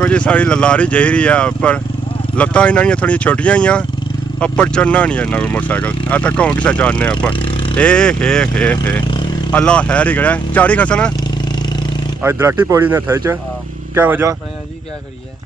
देखो जी सारी ललारी जही रही है उपर लत्तां इन्हां थोड़ी छोटियां ही उपर चढ़ना नहीं है इन्ना मोटरसाइकिल आ तक घूम किसा चढ़ने उपर हे अल्लाह हैर ही करें चारी खसन आज दरख्ती पौड़ी ने थे क्या वजह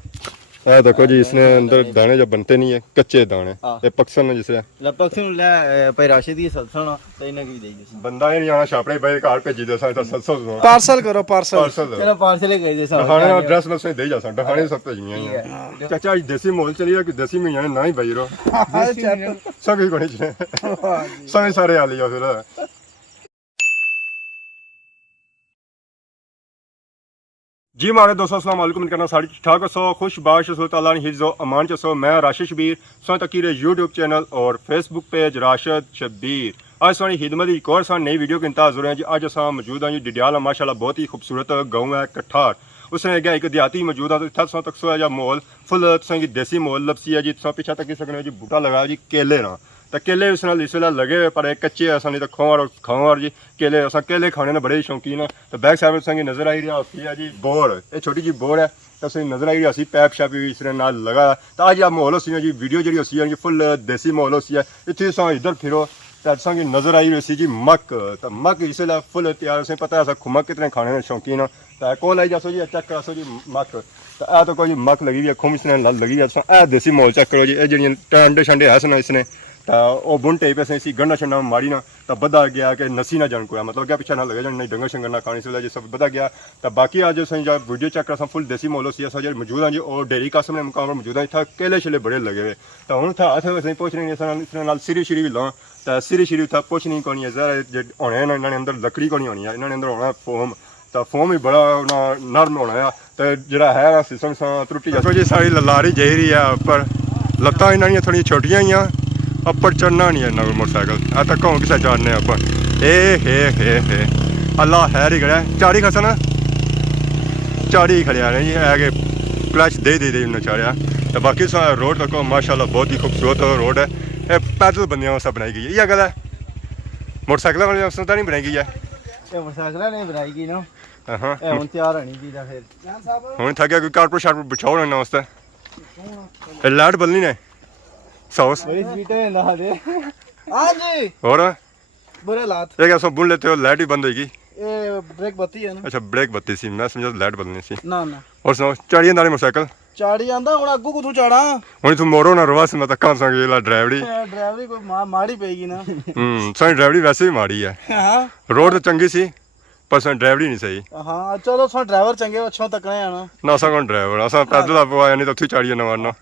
है देखो जी इसने अंदर दाने जो बनते नहीं है कच्चे दाने ये पक्सन जिसे पक्सन ले भाई राशिद की सलसन तो इन्हें की देगी बंदा ही नहीं आना छापड़े भाई कार भेजी दे सा सलसल पार्सल करो पार्सल चलो पार्सल ही कह दे सा खाने और ड्रेस बस दे जा सा खाने सब भेजियां ही चाचा आज देसी माहौल चली है कि देसी महीने ना ही भाई रो सभी कोनी सभी सारे आ लिया फिर जी मारे दोस्तों अस्सलाम वालेकुम करना सारी ठीक ठाक सो खुश बाश ताला हिज़्ज़ो अमान चसो मैं राशिद शबीर सो तकीर यूट्यूब चैनल और फेसबुक पेज राशिद शबीर आज सारी खिदमत एक और सा नई वीडियो के इंतजार हैं जी अज अस मौजूद हैं जी डडियाल माशाल्लाह बहुत ही खूबसूरत गाँव है कठार उसने अगर एक देहाती मौजूद है तो इतना सौ तक सो माहौल फुल तुसें देसी माहौल लपसी है जी तुम पिछा तक सकने जी बूटा लगाया जी केले ना तो केले उस नाल इस वेले लगे हुए पर कच्चे असा नहीं तो खाओ जी केले अस केले खाने में बड़े शौकीन है तो बैक साइड में नजर आई रहा है जी बोर ये छोटी जी बोर है तो उसे नजर आई रही पैप शैप भी इस नाल लगा तो अज आप माहौल उसी जी वीडियो जी जी फुल देसी माहौल उसी है इतने अस इधर फिरो तो असा की नजर आई रही जी मक तो मक इस वे फुल तैयार उसे पता है खुमक कितने खाने में शौकीन है तो कोल आई जासो जी चेक करासो जी मक तो यह तो कोई मक लगी हुई है खुम इसने लगी हुई है ए देसी माहौल चेक करो जी ये जी टंडे शंडे है सन इसने तो वह बुन टाइप ऐसे इसी गंढा शंडा मारी ना तो बदा गया कि नसी ना जन को मतलब क्या पीछे ना लगे जन नहीं डंगर शंगर ना खाने से सब बदा गया तो बाकी आज सही जब वीडियो चेक कर फुल देसी माहौल सी जो मौजूद हैं जी और डेयरी कासम ने मुकाम पर मौजूद है इतना केले शेले बड़े लगे हुए तो हूँ था अस वैसे पुछ रहे इस सिरी शिरी भी ला तो सिरी शिरी उतना पुछ नहीं कोनी है जरा होने इन्होंने अंदर लकड़ी को नहीं होनी है इन्होंने अंदर होना फोम तो फोम भी बड़ा नरम होना है तो जरा है सिस्टम त्रुटि जी सारी ललारी जही रही है उपर लत्तां इन्होंने थोड़ी छोटियां ही उपर चढ़ना नहीं है इन्ना मोटरसाइकिल आ तक घूम किसा चढ़ने उपर हे अल्लाह हैर ही करें चारी खसन चारी खड़िया ने जी है कि क्लच दे उन्हें चाड़िया तो बाकी रोड तक माशाल्लाह बहुत ही खूबसूरत रोड है ये पैदल बंदियां वास्ते बनाई गई है यह गल है मोटरसाइकिल वाले वास्ते तो नहीं बनाई गई है मोटरसाइकिल नहीं बनाई गई ना हाँ हुन तैयार होनी चाहिए फिर हुन थक गया कोई कारपेट शार्पेट बिछाओ ना वास्ते लाइट बदलनी ने सॉस और बुरे लात ये क्या बुन लेते हो लाइट भी बंद होगी ये ब्रेक बत्ती है ना अच्छा ब्रेक बत्ती सी मैं समझा लाइट बदलनी सी ना ना और सुनाओ चाड़ी अंदा मोटरसाइकिल चाड़ी आंदा हुन अग्गू कुथू चाड़ा हुन तू मोरो ना रवास मैं तक संग ये ड्राइवरी कोई माड़ी पेगी ना सारी ड्राइवरी वैसे भी माड़ी है हां रोड तो चंगी सी पर सन ड्राइवरी नहीं सही हां चलो सन ड्राइवर चंगे अच्छो तकने आना ना सा कौन ड्राइवर असा पैदल आप आया नहीं तो उठी चाड़िए ना मारना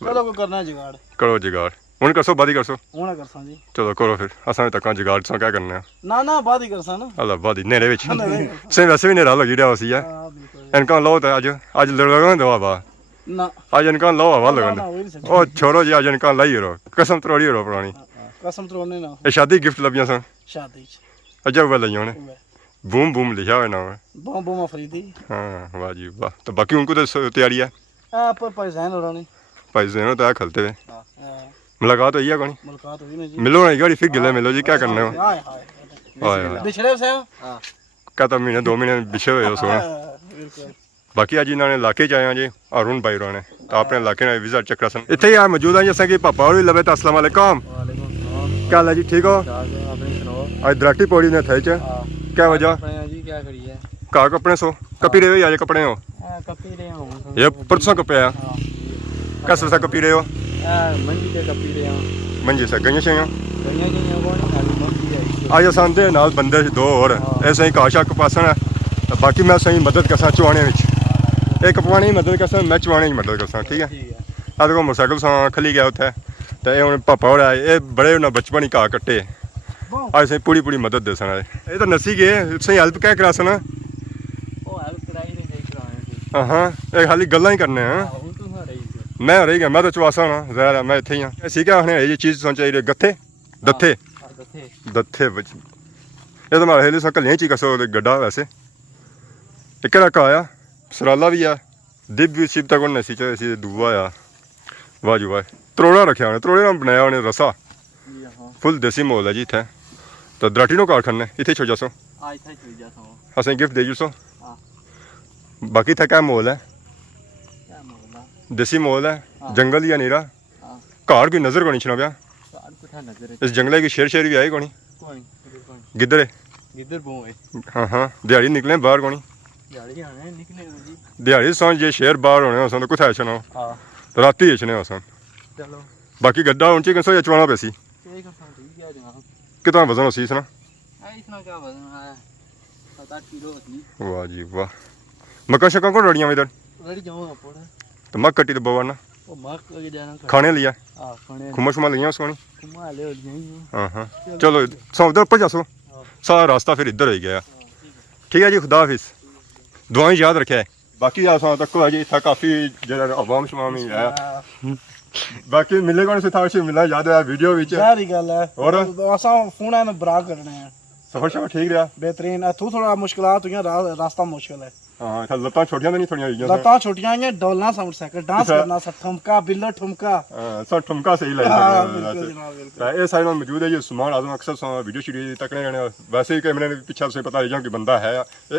चलो कोई करना जुगाड़ करो जुगाड़ हुन करसो बाद ही करसो हुन करसा जी चलो करो फिर असा तक जुगाड़ सो क्या करना ना बाद ही करसा ना अल्लाह बाद ही नेरे विच सही वैसे भी नेरा लगी रहा सी है इनका लो तो आज लगन दो हवा ना आज इनका लो हवा लगन ओ छोड़ो जी आज इनका लाई रो कसम तोड़ी रो पुरानी कसम तोड़ने ना ये शादी गिफ्ट लबियां सन शादी अजब वे लई होने बूम बूम लिखा हुआ ना बूम बूम अफरीदी हां वाह जी वाह तो बाकी उनको तो तैयारी है पर पैसा हो रहा नहीं पैसे हो तो खलते हुए मुलाकात हुई है कोनी मुलाकात हुई ना जी मिलो ना गाड़ी फिर गिले मिलो जी क्या करने हो हाय हाय बिछड़े से हां क्या तो महीने 2 महीने बिछे हुए हो सोना बाकी अज इन्होंने इलाके आए हैं जी अरुण भाई रोने तो अपने इलाके में विजिट चक्कर सन इतने ही मौजूद हैं जैसे कि पापा और भी लगे तो अस्सलाम वालेकुम क्या हाल है जी ठीक हो आज दरख्ती पौड़ी ने थे क्या वजह कहा कपड़े सो कपी रहे हो या कपड़े हो ये परसों कपे क्या सोचा कपी रहे हो मंजी से गई चाहिए आज अस आते नाल बंदे दो और ऐसे ही काशा कपासन है तो बाकी मैं सही मदद करसा चुआने में एक कपवाने की मदद करसा मैं चुआने की मदद करसा ठीक है अद को मोटरसाइकिल सा खली गया उत्थे तो ये हूँ पापा होर आए ये बड़े उन्हें बचपन ही घा कट्टे आज सही पूरी पूरी मदद दे सन ये तो नसी गए सही हेल्प क्या करा सन हाँ ये खाली गल्लां ही करने हैं मैं रही गया मैं तो चवासा ना जहर मैं इतने ही हाँ ठीक है आखने ये चीज़ सोच चाहिए गत्थे दत्थे दत्थे ये तो मारे हेली कल यहीं कसो गड्ढा वैसे एक रखा आया सराला भी है दिप भी शिप तक उन्हें सी दूआ आ वाह जी वाह त्रोड़ा रखे उन्हें त्रोड़े में बनाया उन्हें रसा फुल देसी माहौल है जी इतने तो दराटी कार खन्ने इतने छो जासो असें गिफ्ट दे जूसो बाकी इतना क्या माहौल है देसी माहौल है जंगल या नीरा घर कोई नजर को नहीं छना पिया इस जंगल की शेर भी आए कोनी गिद्धर हाँ हाँ दिहाड़ी निकले बाहर कोनी दिहाड़ी सन जे शेर बाहर होने सन तो कुछ छना तो राती छने सन बाकी गड्ढा उन चिकन सो चवाना पैसी कितना वजन होसी इसना वाह जी वाह मक्का शक्का को रड़ियां इधर तो मक कट्टी तो बवा ना खाने लिया खुमा शुमा लिया उसको हाँ हाँ चलो सौ उधर ऊपर जासो सारा रास्ता फिर इधर ही गया ठीक है जी खुदा हाफिज दुआएं याद रखे बाकी आसान तक को जी था काफ़ी जरा अवाम शवाम ही है बाकी मिले कौन से था मिला याद है वीडियो विच सारी गल है और असा फोन है बरा करने हैं सफर शफर ठीक रहा बेहतरीन तू थोड़ा मुश्किलात हुई रास्ता मुश्किल है हाँ था लत्तां छोटियां तो नहीं थोड़ियां हुई लत्तां छोटियां हैं डोलना साउंड साइकिल डांस करना सा ठुमका बिल्लो ठुमका सर ठुमका सही लग बिल्कुल जनाब बिल्कुल ये साइड में मौजूद है ये सुमान आजम अक्सर वीडियो शीडियो तकने रहने वैसे ही कैमरे ने पीछे से पता लग कि बंदा है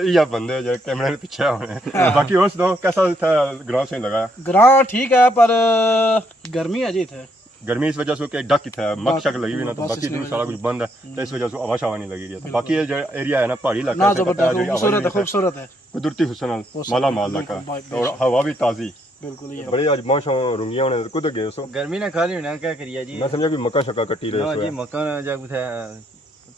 ये बंदे जो कैमरे ने पीछे होने बाकी और सुनाओ कैसा था ग्राउंड से लगा ग्राउंड ठीक है पर गर्मी अजी थे गर्मी इस वजह से कि डक था मक शक लगी हुई ना तो बाकी दिन सारा कुछ बंद है तो इस वजह से हवा शवा नहीं लगी रही बाकी ये जो एरिया है ना पहाड़ी इलाका है खूबसूरत है कुदरती हुस्न माला माल इलाका और हवा भी ताजी बिल्कुल ही बड़े आज मौसम रुंगियां होने कुछ गए सो गर्मी ना खाली होना क्या करिया जी मैं समझा कि मक्का शक्का कट्टी रहे जी मक्का जा कुछ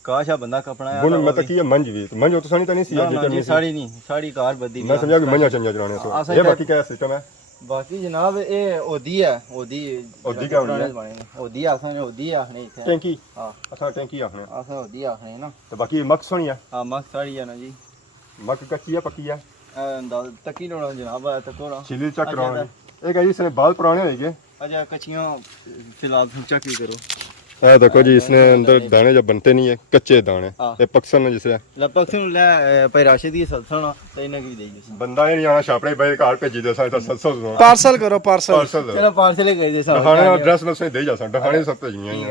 काशा बंदा कपड़ा है बुन मैं तक ये मंज भी तो मंज तो सनी तो नहीं सी जी साड़ी नहीं साड़ी कार बदी मैं समझा कि मंजा चंजा चलाने सो ये बाकी क्या सिस्टम है बाकी जनाब ये ओदी है ओदी क्या होनी है ओदी आखने ओदी आखने इथे टैंकी हां असा टैंकी आखने आखने ओदी आखने ना तो बाकी मक सोनी है हां मक साड़ी है ना जी मक कच्ची है पक्की है तकी लोड़ा जनाब है तको ना छिली चक कराना एक है जी इसने बाल पुराने हो गए अच्छा कच्चियां फिलहाल चेक करो ए देखो जी इसने अंदर दाने जब बनते नहीं है कच्चे दाने ये पक्सन है जिसे पक्सन ले भाई राशिद दी सलसन तो इन्हें की देगी बंदा ही नहीं आना छापड़े भाई घर भेजी दे सा सलसल पार्सल करो पार्सल चलो पार्सल कर दे सा दहाने एड्रेस बस दे जा सा दहाने सब भेजियां ही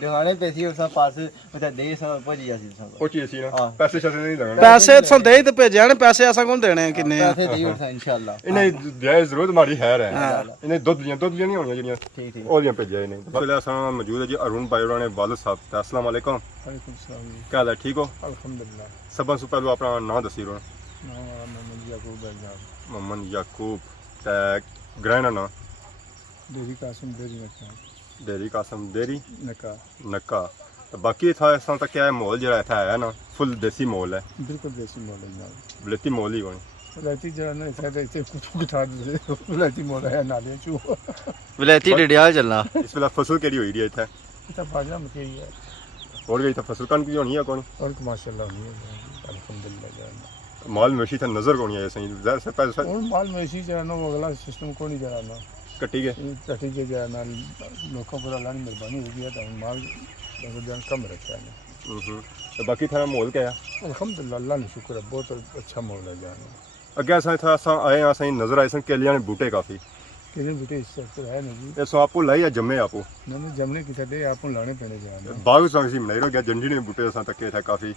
दहाने पैसे उस पार्सल बता दे सा पहुंच जा सी सब पहुंची सी ना पैसे शैसे नहीं लगने पैसे संदे ते भेजे ने पैसे ऐसा कौन देने हैं किन्ने पैसे दे उस इंशाल्लाह इन्हें जायज जरूरत हमारी है इन्हें दूध नहीं होनी ਜਿਹੜੀਆਂ ठीक और दियां भेजिया इन्हें पहले असा मौजूद है जी अरुण भाई और वालिद साहब अस्सलाम वालेकुम वालेकुम सलाम क्या हाल है ठीक हो अल्हम्दुलिल्लाह सबन से पहले अपना नाम दसी रो मोहम्मद याकूब अजाद मोहम्मद याकूब टैग ग्रैंड ना देहरी कासिम देहरी नका डेरी कासम डेरी नका नक्का तो बाकी था ऐसा तक क्या है माहौल जरा था है ना फुल देसी माहौल है बिल्कुल देसी मॉडल जनाब वलेती माहौल ही होनी वलैती जरा ना इसे कुछ उठा दे वलैती मॉडल है नाले चू वलैती डडियाल चलना इस वेला फसल केड़ी होई दी इथे इतना बाजरा मकई है और गई था फसल कन की होनी है कौन और माशाल्लाह होनी है अल्हम्दुलिल्लाह जान माल मवेशी था नजर कौन है सही ज़ाहिर से पैसा और माल मवेशी जरा ना वो अगला सिस्टम को नहीं जरा ना कट्टी के कटी के जरा ना लोगों पर अल्लाह ने मेहरबानी हो गया तो माल जान कम रखा है तो बाकी था माहौल क्या है अल्हम्दुलिल्लाह अल्लाह ने शुक्र है बहुत अच्छा माहौल है जान अगे असा था असा आए असा नजर आए सन केलियां ने बूटे काफी किने बेटे इस सेक्टर है नहीं जी ये सो आपको लाई या जम्मे आपको मैंने जमने की सदे आपको लाने पड़े जान बाग संग सी बनाई रो गया जंडी ने बूटे असा तक था काफी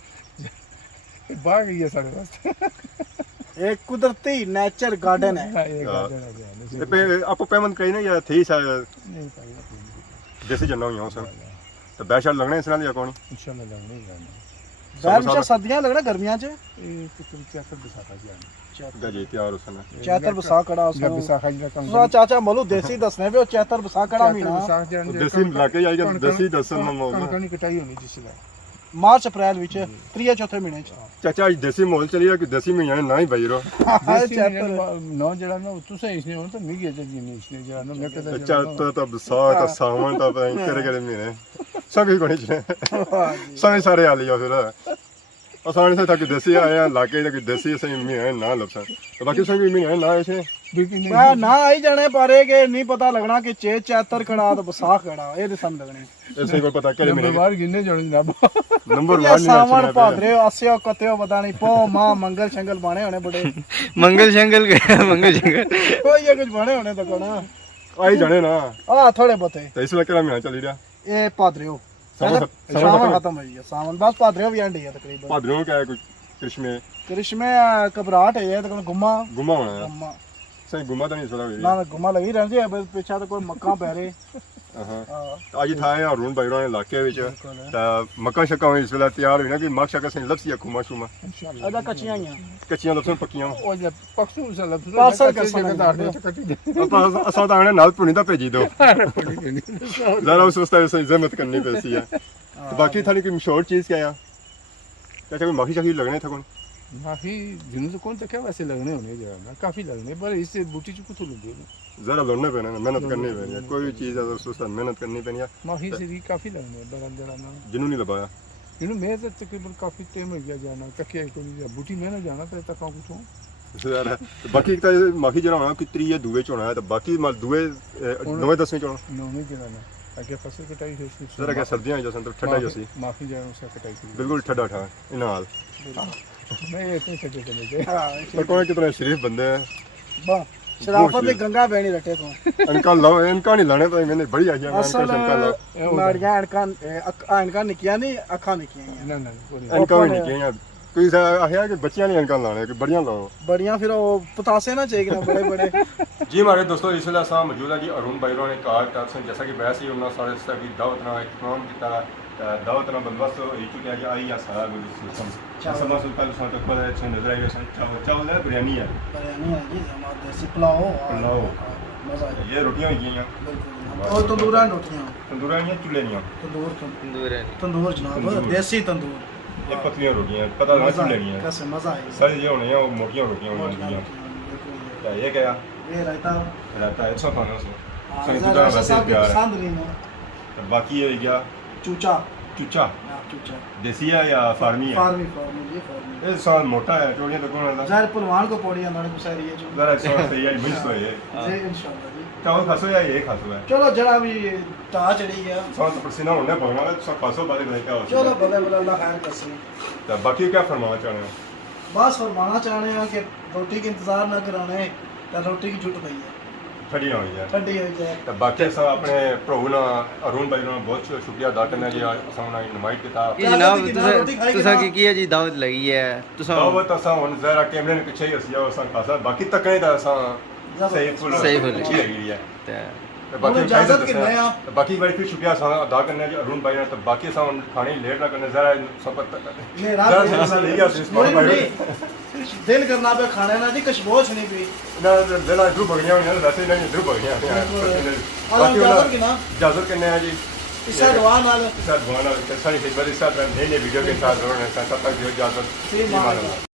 बाग ये सारे वास्ते एक कुदरती नेचर गार्डन है ये गार्डन है जान पे आपको पेमेंट कहीं ना या थी शायद नहीं पाई जैसे जन्ना हुई सर तो बैशा लगने इसना लिया कौन इंशाल्लाह लगने जाना बैल सर्दियां लगना गर्मियां च तुम क्या कर बसाता जान गजे तैयार उसने चैतर बसा कड़ा उसने बसाखा जी का काम चाचा मलू देसी दसने पे चैतर बसा कड़ा महीना देसी लाके आएगा देसी दसन में मोल कणक कटाई होनी जिसले मार्च अप्रैल विच 3 चौथे महीने च चाचा आज देसी मोल चली है कि देसी महीने ना ही भाई रो नौ जड़ा ना तुसे इसने हो तो मिगे जी नहीं इसने जड़ा ना मैं कहता चाचा तो बसा तो सावन तो करे करे महीने सभी कोनी सभी सारे आ लिया फिर आसानी से था कि देसी आया लाके कि देसी सही महीने ना लपसा तो बाकी सभी महीने ना ऐसे मैं ना आई जाने पारे के नहीं पता लगना कि चे चैतर कड़ा तो बसाख कड़ा ये तो सम लगने ऐसे को पता करे मेरे बार गिनने जाने जनाब नंबर 1 नहीं सावन पादरे अस्यो कत्यो पता नहीं पो मां मंगल शंगल बने होने बड़े मंगल शंगल कोई ये कुछ बने होने तो कोना आई जाने ना हां थोड़े बहुते तो इसलिए केरा महीना चली रहा ये पादरे सावन खत्म हो गया सावन बस पादरे भी एंड है तकरीबन पादरे क्या है कुछ कृष्ण कृष्ण में घबराहट है तो गुम्मा गुम्मा होना है गुम्मा ਸਹੀ ਗੁਮਾ ਤਾਂ ਨਹੀਂ ਸਲਾ ਹੋਈ ਨਾ ਗੁਮਾ ਲੱਗੀ ਰਹਿੰਦੀ ਹੈ ਪਿੱਛਾ ਤਾਂ ਕੋਈ ਮੱਕਾਂ ਪੈ ਰਹੇ ਹਾਂ ਅੱਜ ਥਾਂ ਹੈ ਹਰੂਨ ਬਾਈ ਦੇ ਇਲਾਕੇ ਵਿੱਚ ਤਾਂ ਮੱਕਾਂ ਸ਼ੱਕਾਂ ਇਸ ਵੇਲੇ ਤਿਆਰ ਹੋਈ ਨਾ ਕਿ ਮੱਕ ਸ਼ੱਕਾਂ ਸੇ ਲਪਸੀ ਖੁਮਾ ਸ਼ੁਮਾ ਇਨਸ਼ਾਅੱਲਾ ਇਹਦਾ ਕੱਚੀਆਂ ਹੀ ਆ ਕੱਚੀਆਂ ਲਪਸਣ ਪੱਕੀਆਂ ਉਹ ਜੇ ਪਕਸੂ ਸਲਬ ਪਾਰਸਲ ਕਰ ਆਪਾਂ ਅਸਾਂ ਤਾਂ ਆਣੇ ਨਾਲ ਪੁਣੀ ਤਾਂ ਭੇਜੀ ਦੋ ਜ਼ਰਾ ਉਸ ਵਸਤਾ ਸੇ ਜ਼ਹਿਮਤ ਕਰਨੀ ਪੈਸੀ ਹੈ ਬਾਕੀ ਥਾਲੀ ਕੋਈ ਮਸ਼ਹੂਰ ਚੀਜ਼ क्या है चाचा कोई माखी शाखी लगने था कौन माफी जिन्हों से कौन तक वैसे लगने होने जगह ना काफी लगने पर इससे बूटी चुप तो लगे जरा लड़ने पैना मेहनत करनी पैनी कोई भी चीज़ है तो उससे मेहनत करनी पैनी है माफी से भी काफी लगने बड़ा जरा ना जिन्हों नहीं लबाया जिन्हों मैं तो तकरीबन काफी टाइम हो गया जाना तक कोई बूटी में ना जाना तो तक कुछ बाकी एक माखी जरा होना कितनी है दुए च होना है तो बाकी दुए 9-10 च होना नौवीं जरा ना आगे फसल कटाई है जरा क्या सर्दियां जैसे अंदर ठंडा जैसी माफी जरा उससे कटाई की बिल्कुल ठंडा ठा इनाल मैं ऐसे छटे चले गए पर कौन कितने शरीफ बंदे हैं बा शराफत में गंगा बहनी रटे तो इनका लाओ इनका नहीं लाने तो मैंने बड़ी आइडिया असल माड़ियां इनका निकिया नहीं अखा निकिया ना ना इनका भी नहीं किया कोई आया कि बच्चियां नहीं इनका लाने कि बढ़िया लाओ बढ़िया फिर वो पतासे ना चाहिए ना बड़े बड़े जी हमारे दोस्तों इस वेले असां मौजूद है जी अरुण भाई ने कार टाक्सन जैसा कि वैसे ही उन्होंने सारे इसका भी दावत ना इत्मीनान किया दावत ना बंदोबस्त हो चुका है आई या सारा कुछ सिस्टम समझ सुन पहले साथ पर अच्छे नजर आई चावल चावल है बिरयानी है बिरयानी है जी हमारे देसी पुलाव पुलाव मजा आ ये रोटियां हुई हैं बिल्कुल और तंदूरा रोटियां तंदूरा नहीं चूल्हे नहीं तंदूर जनाब देसी तंदूर ये पतलियां रोटियां पता लगा चूल्हे नहीं है कैसे मजा आएगा सारी ये होने हैं वो मोटियां रोटियां होने हैं ये क्या ये रायता रहता है सब खाना उसमें हाँ, सही ज़रा तो ऐसा वैसे प्यार है पसंद नहीं है बाकी ये गया चूचा चूचा हाँ, चूचा देसी है या फार्मी है फार्मी ये फार्मी ये साल मोटा है चोड़ियां तो कौन है ज़ाहिर पहलवान को पौड़ी हमारे को सारी ये जो जरा सौ सही है मिस तो है जी इंशाल्लाह जी चावल खासो या ये खासो है चलो जरा भी ता चढ़ी गया सौ तो पसीना होने पड़ना है सब खासो बारे में क्या हो चलो भले भले अल्लाह खैर करसे तो बाकी क्या फरमाना चाह रहे हो बस फरमाना चाह रहे हैं कि रोटी के इंतजार ना कराने तो रोटी की जुट गई है ठंडी हो जाए ठंडी हो जाए तो बाकी सब अपने प्रभु ना अरुण भाई ना बहुत शुक्रिया अदा करना जी असां ना इनवाइट किया ਇਹ ਜਨਾਬ ਤੁਸੀਂ ਕੀ ਕੀ ਜੀ ਦਾਵਤ ਲੱਗੀ ਹੈ ਤੁਸੀਂ दावत असां हुन ज़रा कैमरे के पीछे ही असिया असां खासा बाकी तक कहीं दा असां सही फुल अच्छी लगी है ਤੇ बाकी इजाजत किन्ने आ बाकी बारी फिर शुक्रिया असां अदा करने जी अरुण भाई ने तो बाकी असां खाने लेट ना करने ज़रा सब मेरा ज़रा ले गया इस्माइल भाई दिल करना पे खाने ना जी कशबोश नहीं पी ना जरा इधर भगनिया हुई वैसे नहीं इधर भगनिया बाकी इजाजत की ना इजाजत करने हैं जी इससे दुआ नाल साथ दुआ नाल सारी खिदमत के साथ नए वीडियो के साथ जोड़ने तक इजाजत